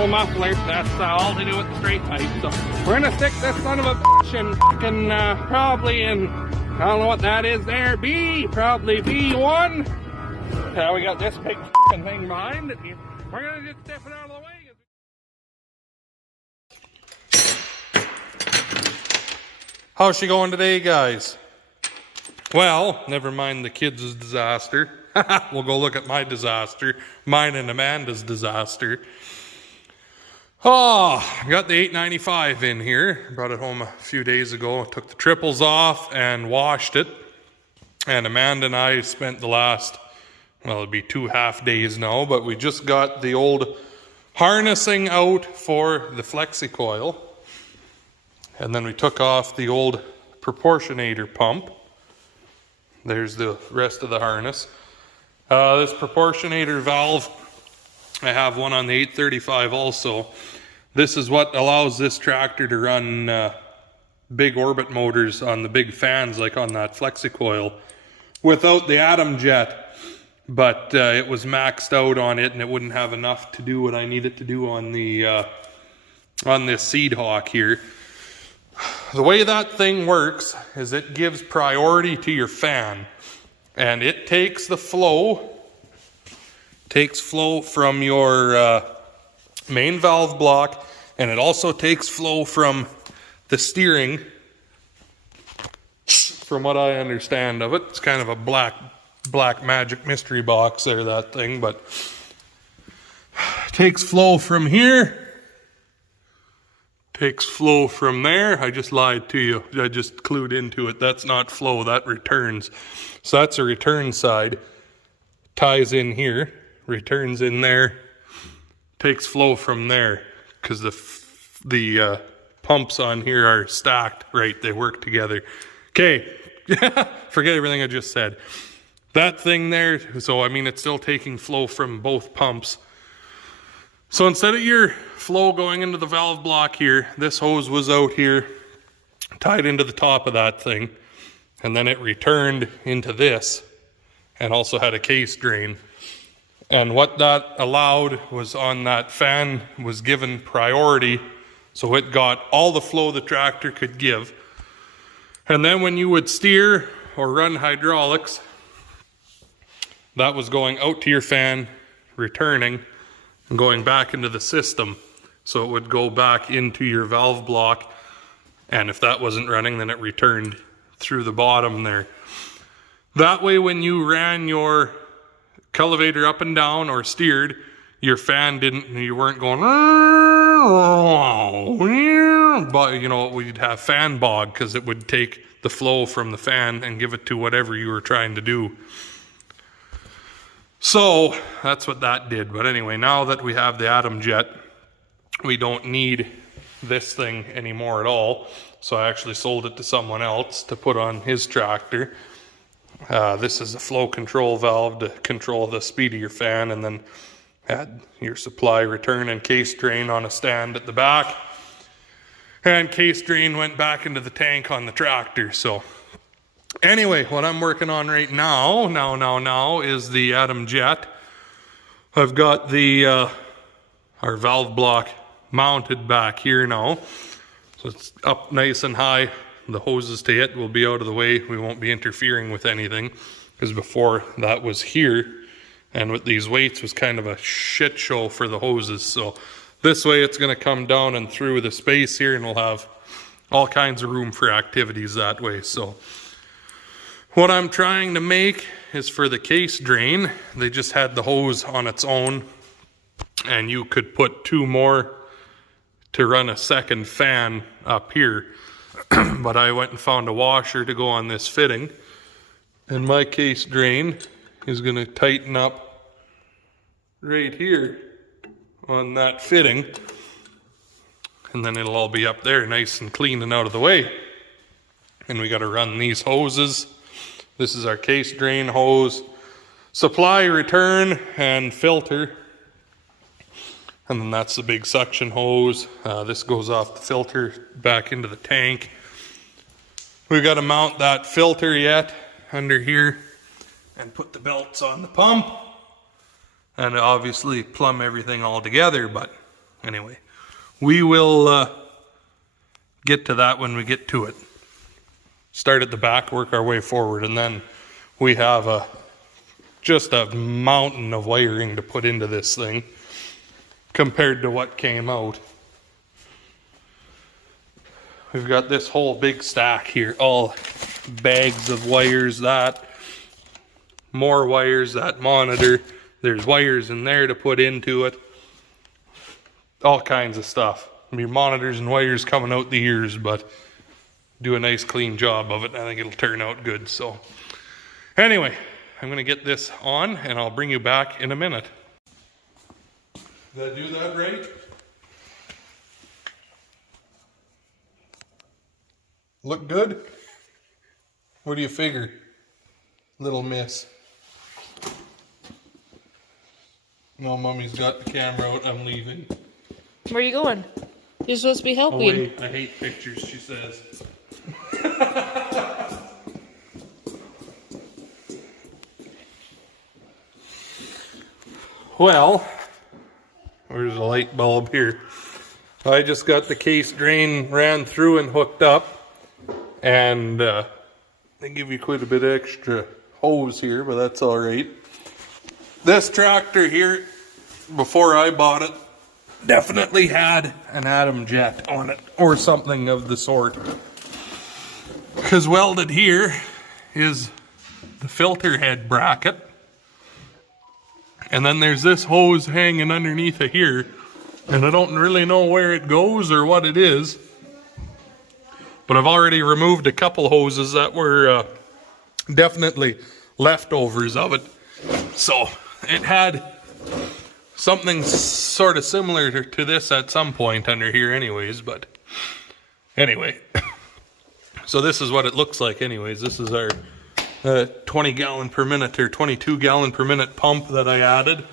thermal muffler. That's all to do with the straight pipe. So we're gonna stick this son of a bitch in fucking probably in, I don't know what that is there, probably B1. We got this big fucking thing behind it. We're gonna just step it out of the way. How's she going today, guys? Well, never mind the kids' disaster. We'll go look at my disaster. Mine and Amanda's disaster. Oh, got the 895 in here. Brought it home a few days ago. Took the triples off and washed it. And Amanda and I spent the last, well, it'll be 2.5 days now, but we just got the old harnessing out for the flexi coil. And then we took off the old proportionator pump. There's the rest of the harness. This proportionator valve, I have one on the 835 also. This is what allows this tractor to run big orbit motors on the big fans like on that flexi coil without the Atom Jet. But it was maxed out on it and it wouldn't have enough to do what I need it to do on the on this Seed Hawk here. The way that thing works is it gives priority to your fan, and it takes the flow, from your main valve block, and it also takes flow from the steering. From what I understand of it, it's kind of a black magic mystery box there, that thing, but it takes flow from here. Takes flow from there. I just lied to you. I just clued into it. That's not flow, that returns. So that's a return side. Ties in here, returns in there, takes flow from there because the pumps on here are stacked, right? They work together. Okay, forget everything I just said. That thing there, so I mean it's still taking flow from both pumps. So instead of your flow going into the valve block here, this hose was out here, tied into the top of that thing, and then it returned into this, and also had a case drain. And what that allowed was on that fan was given priority, so it got all the flow the tractor could give. And then when you would steer or run hydraulics, that was going out to your fan, returning, and going back into the system. So it would go back into your valve block, and if that wasn't running, then it returned through the bottom there. That way when you ran your cultivator up and down or steered, your fan you weren't going, but you know, we'd have fan bog because it would take the flow from the fan and give it to whatever you were trying to do. So that's what that did. But anyway, now that we have the Atom Jet, we don't need this thing anymore at all. So I actually sold it to someone else to put on his tractor. This is a flow control valve to control the speed of your fan, and then had your supply, return, and case drain on a stand at the back. And case drain went back into the tank on the tractor. So anyway, what I'm working on right now is the Atom Jet. I've got the our valve block mounted back here now. So it's up nice and high. The hoses to it will be out of the way. We won't be interfering with anything, because before that was here, and with these weights was kind of a shit show for the hoses. So this way it's going to come down and through the space here, and we'll have all kinds of room for activities that way. So what I'm trying to make is for the case drain, they just had the hose on its own, and you could put 2 more to run a second fan up here. But I went and found a washer to go on this fitting, and my case drain is going to tighten up right here on that fitting, and then it'll all be up there nice and clean and out of the way. And we got to run these hoses. This is our case drain hose, supply, return, and filter. And then that's the big suction hose. This goes off the filter back into the tank. We've got to mount that filter yet under here and put the belts on the pump, and obviously plumb everything all together, but anyway, we will get to that when we get to it. Start at the back, work our way forward, and then we have just a mountain of wiring to put into this thing compared to what came out. We've got this whole big stack here, all bags of wires, that, more wires, that monitor. There's wires in there to put into it. All kinds of stuff. I mean, monitors and wires coming out the ears, but do a nice clean job of it. I think it'll turn out good. So anyway, I'm going to get this on and I'll bring you back in a minute. Did I do that right? Look good? What do you figure, little miss? No, Mommy's got the camera out. I'm leaving. Where are you going? You're supposed to be helping. Oh, wait. I hate pictures, she says. Well, there's a light bulb here. I just got the case drain ran through and hooked up. And they give you quite a bit extra hose here, but that's all right. This tractor here, before I bought it, definitely had an Adam jet on it or something of the sort. Because welded here is the filter head bracket. And then there's this hose hanging underneath of here. And I don't really know where it goes or what it is. But I've already removed a couple hoses that were definitely leftovers of it. So it had something sort of similar to this at some point under here anyways. But anyway, so this is what it looks like anyways. This is our 20 gallon per minute or 22 gallon per minute pump that I added.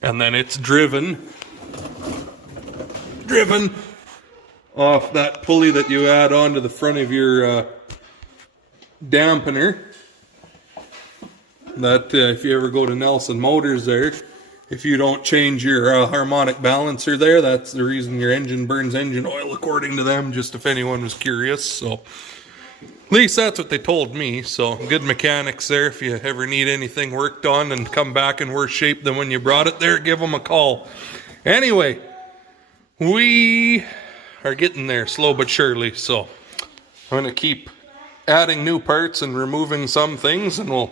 And then it's driven off that pulley that you add onto the front of your dampener. That if you ever go to Nelson Motors there, if you don't change your harmonic balancer there, that's the reason your engine burns engine oil, according to them, just if anyone was curious. So at least that's what they told me. So good mechanics there. If you ever need anything worked on and come back in worse shape than when you brought it there, give them a call. Anyway, we are getting there slowly but surely. So I'm going to keep adding new parts and removing some things, and we'll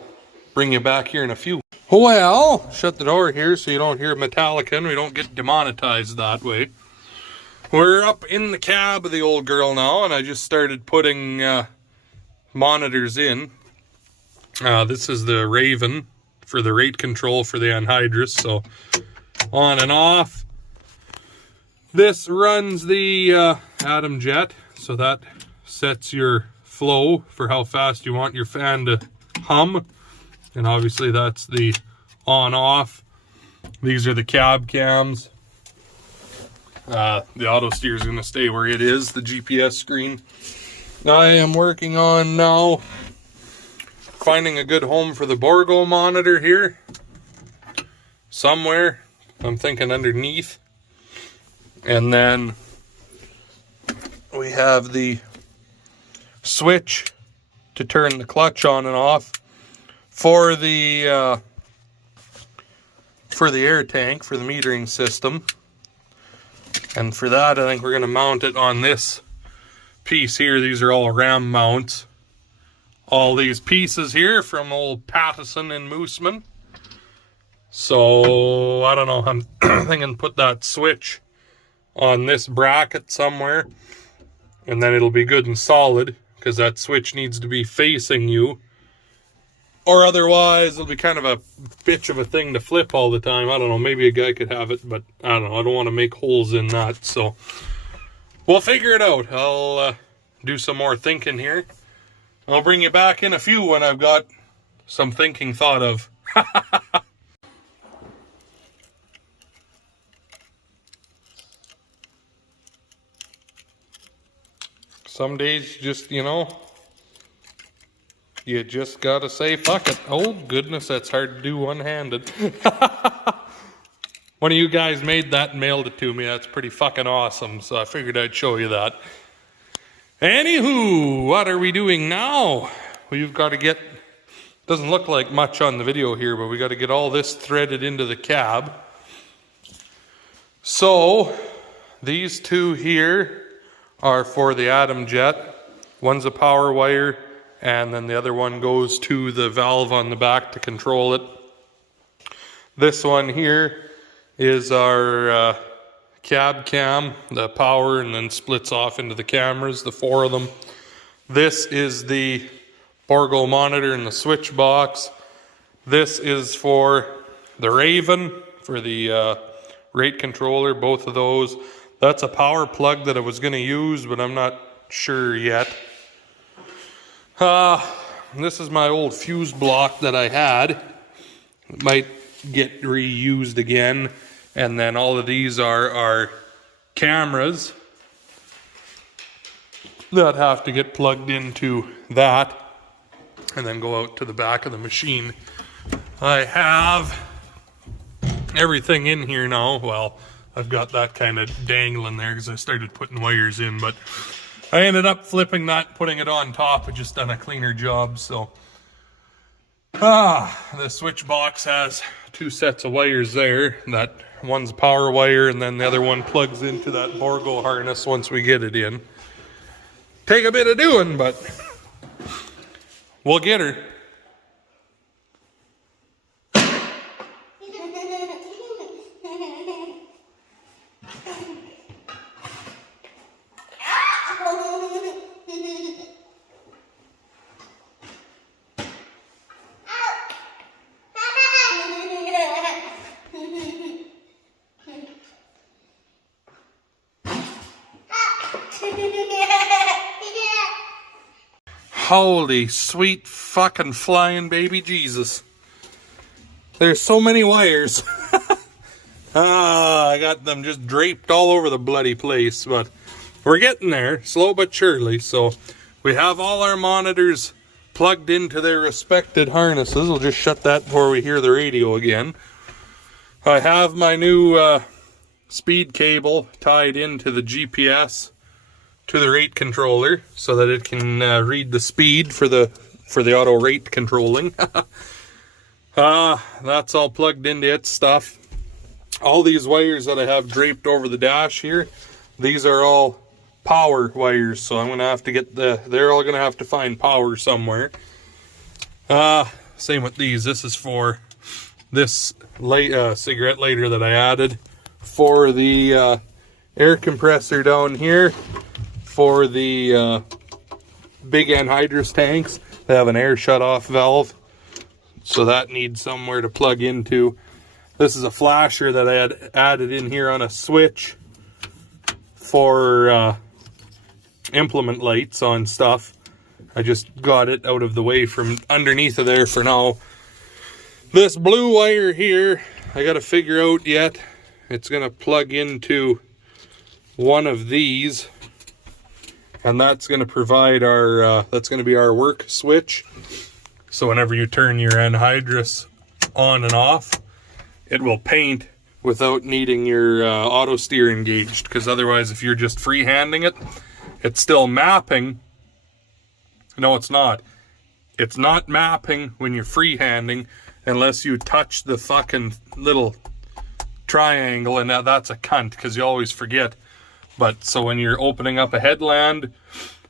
bring you back here in a few. Well, shut the door here so you don't hear Metallica and we don't get demonetized that way. We're up in the cab of the old girl now, and I just started putting monitors in. This is the Raven for the rate control for the anhydrous, so on and off. This runs the Adam jet, so that sets your flow for how fast you want your fan to hum. And obviously that's the on-off. These are the cab cams. The auto steer is going to stay where it is, the GPS screen. I am working on now finding a good home for the Borgo monitor here. Somewhere. I'm thinking underneath. And then we have the switch to turn the clutch on and off for the air tank, for the metering system. And for that, I think we're going to mount it on this piece here. These are all Ram mounts. All these pieces here from old Pattison and Mooseman. So, I don't know. I'm thinking put that switch on this bracket somewhere. And then it'll be good and solid, because that switch needs to be facing you. Or otherwise, it'll be kind of a bitch of a thing to flip all the time. I don't know, maybe a guy could have it, but I don't know. I don't want to make holes in that, so we'll figure it out. I'll do some more thinking here. I'll bring you back in a few when I've got some thinking thought of. Some days, just, you know, you just gotta say, fuck it. Oh, goodness, that's hard to do one-handed. one of you guys made that and mailed it to me. That's pretty fucking awesome. So I figured I'd show you that. Anywho, what are we doing now? We've got to get, doesn't look like much on the video here, but we got to get all this threaded into the cab. So these two here are for the Atom Jet. One's a power wire, and then the other one goes to the valve on the back to control it. This one here is our cab cam, the power, and then splits off into the cameras, the 4 of them. This is the Borgo monitor and the switch box. This is for the Raven, for the rate controller, both of those. That's a power plug that I was going to use, but I'm not sure yet. This is my old fuse block that I had. It might get reused again. And then all of these are our cameras that have to get plugged into that and then go out to the back of the machine. I have everything in here now. Well, I've got that kind of dangling there because I started putting wires in, but I ended up flipping that, putting it on top. I just done a cleaner job. So the switch box has 2 sets of wires there. That one's a power wire, and then the other one plugs into that Borgo harness once we get it in. Take a bit of doing, but we'll get her. Holy sweet fucking flying baby Jesus. There's so many wires. I got them just draped all over the bloody place, but we're getting there, slow but surely. So we have all our monitors plugged into their respected harnesses. We'll just shut that before we hear the radio again. I have my new speed cable tied into the GPS to the rate controller so that it can read the speed for the auto rate controlling. That's all plugged into its stuff. All these wires that I have draped over the dash here, these are all power wires, so I'm gonna have to get they're all gonna have to find power somewhere. Same with these. This is for this cigarette lighter that I added, for the air compressor down here, for the big anhydrous tanks. They have an air shut-off valve, so that needs somewhere to plug into. This is a flasher that I had added in here on a switch for implement lights on stuff. I just got it out of the way from underneath of there for now. This blue wire here, I got to figure out yet. It's going to plug into one of these, and that's going to provide our, that's going to be our work switch. So whenever you turn your anhydrous on and off, it will paint without needing your auto steer engaged. Because otherwise, if you're just freehanding it, it's still mapping. No, it's not. It's not mapping when you're freehanding unless you touch the fucking little triangle, and that's a cunt because you always forget. But so when you're opening up a headland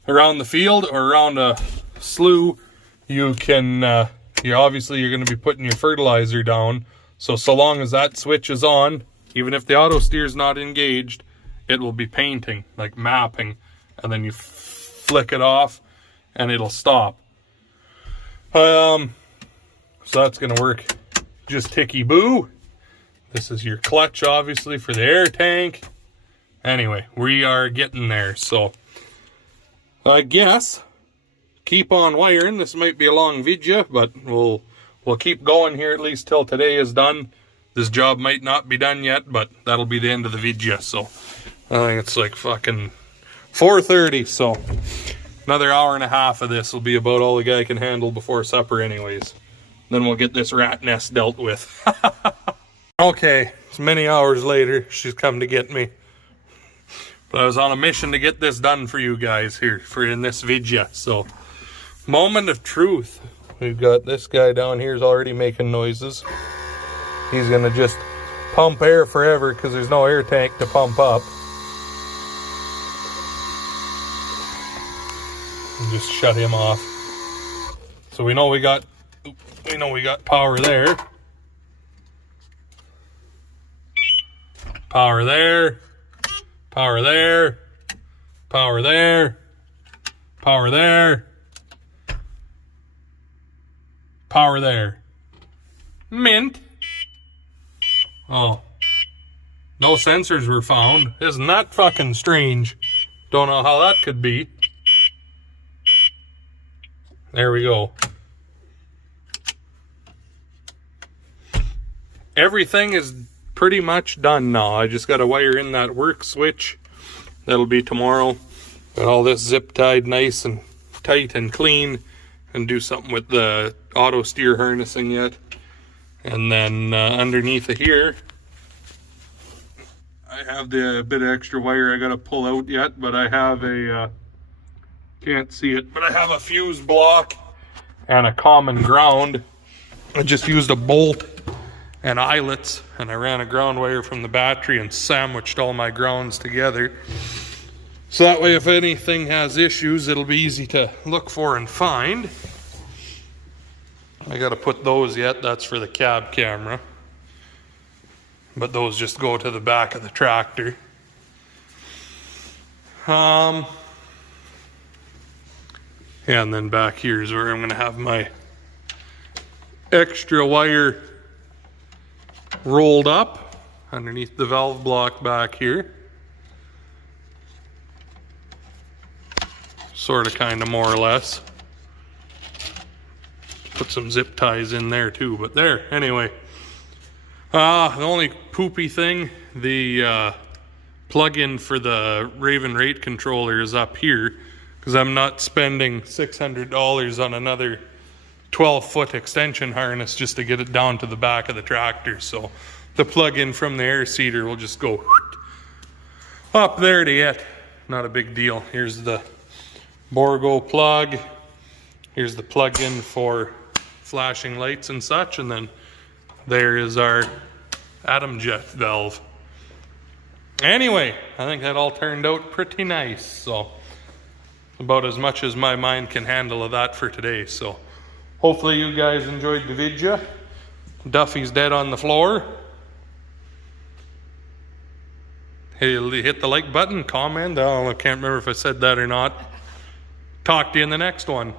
around the field or around a slough, you can you're going to be putting your fertilizer down. So long as that switch is on, even if the auto steer is not engaged, it will be painting, like mapping, and then you flick it off and it'll stop. So that's gonna work just ticky boo. This is your clutch, obviously, for the air tank. Anyway, we are getting there. So I guess keep on wiring. This might be a long video, but we'll keep going here at least till today is done. This job might not be done yet, but that'll be the end of the video. So I think it's like fucking 4:30. So another hour and a half of this will be about all the guy can handle before supper anyways. Then we'll get this rat nest dealt with. Okay, it's many hours later. She's come to get me. But I was on a mission to get this done for you guys here for in this video. So, moment of truth. We've got this guy down here is already making noises. He's gonna just pump air forever because there's no air tank to pump up. And just shut him off. So we know we got power there. Power there. Power there. Power there. Power there. Power there. Mint. Oh. No sensors were found. Isn't that fucking strange? Don't know how that could be. There we go. Everything is pretty much done now. I just got to wire in that work switch. That'll be tomorrow. Got all this zip tied nice and tight and clean. And do something with the auto steer harnessing yet. And then underneath of here, I have the bit of extra wire I got to pull out yet. But I have a, can't see it, but I have a fuse block and a common ground. I just used a bolt and eyelets, and I ran a ground wire from the battery and sandwiched all my grounds together. So that way if anything has issues, it'll be easy to look for and find. I gotta put those yet, that's for the cab camera. But those just go to the back of the tractor. Yeah, and then back here is where I'm gonna have my extra wire rolled up underneath the valve block back here. Sort of, kind of, more or less. Put some zip ties in there too, but there, anyway. The only poopy thing, the plug-in for the Raven rate controller is up here, because I'm not spending $600 on another 12-foot extension harness just to get it down to the back of the tractor. So the plug-in from the air seeder will just go up there to it. Not a big deal. Here's the Borgo plug. Here's the plug-in for flashing lights and such. And then there is our Atom Jet valve. Anyway, I think that all turned out pretty nice. So about as much as my mind can handle of that for today. So hopefully you guys enjoyed the video. Duffy's dead on the floor. Hit the like button, comment. I can't remember if I said that or not. Talk to you in the next one.